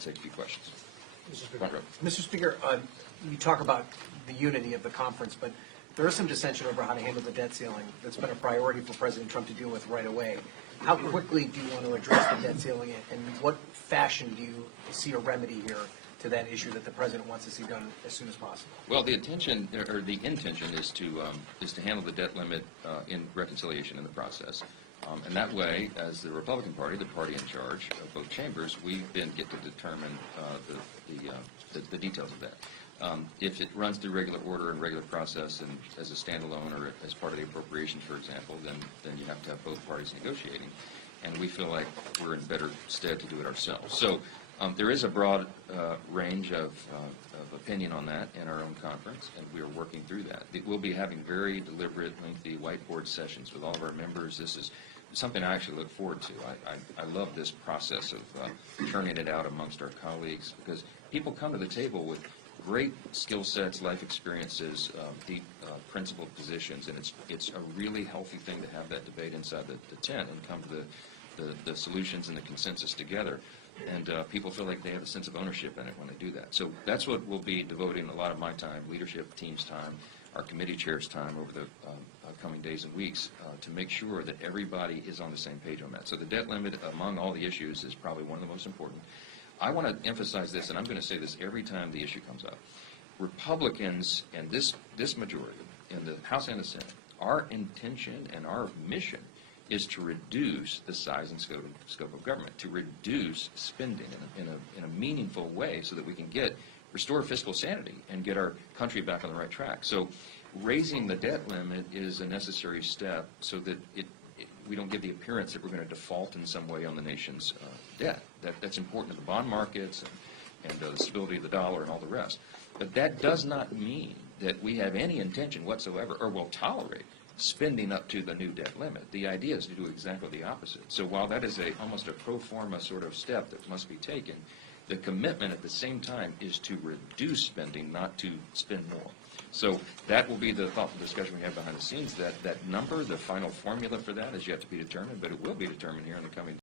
take a few questions. Mr. Speaker, you talk about the unity of the conference, but there is some dissension over how to handle the debt ceiling. That's been a priority for President Trump to deal with right away. How quickly do you want to address the debt ceiling, and in what fashion do you see a remedy here to that issue that the President wants to see done as soon as possible? Well, the intention is to handle the debt limit in reconciliation in the process. And that way, as the Republican Party, the party in charge of both chambers, we then get to determine the details of that. If it runs through regular order and regular process and as a standalone or as part of the appropriations, for example, then you have to have both parties negotiating. And we feel like we're in better stead to do it ourselves. So there is a broad range of opinion on that in our own conference, and we are working through that. We'll be having very deliberate, lengthy whiteboard sessions with all of our members. This is something I actually look forward to. I love this process of turning it out amongst our colleagues, because people come to the table with great skill sets, life experiences, deep principled positions, and it's a really healthy thing to have that debate inside the tent and come to the solutions and the consensus together. And people feel like they have a sense of ownership in it when they do that. So that's what we'll be devoting a lot of my time, leadership team's time, our committee chair's time over the coming days and weeks to make sure that everybody is on the same page on that. So the debt limit among all the issues is probably one of the most important. I want to emphasize this, and I'm going to say this every time the issue comes up. Republicans and this majority in the House and the Senate, our intention and our mission is to reduce the size and scope of government, to reduce spending in a meaningful way so that we can restore fiscal sanity and get our country back on the right track. So raising the debt limit is a necessary step so that we don't give the appearance that we're going to default in some way on the nation's debt. That's important to the bond markets and the stability of the dollar and all the rest. But that does not mean that we have any intention whatsoever or will tolerate spending up to the new debt limit. The idea is to do exactly the opposite. So while that is almost a pro forma sort of step that must be taken, the commitment at the same time is to reduce spending, not to spend more. So that will be the thoughtful discussion we have behind the scenes. That number, the final formula for that, is yet to be determined, but it will be determined here in the coming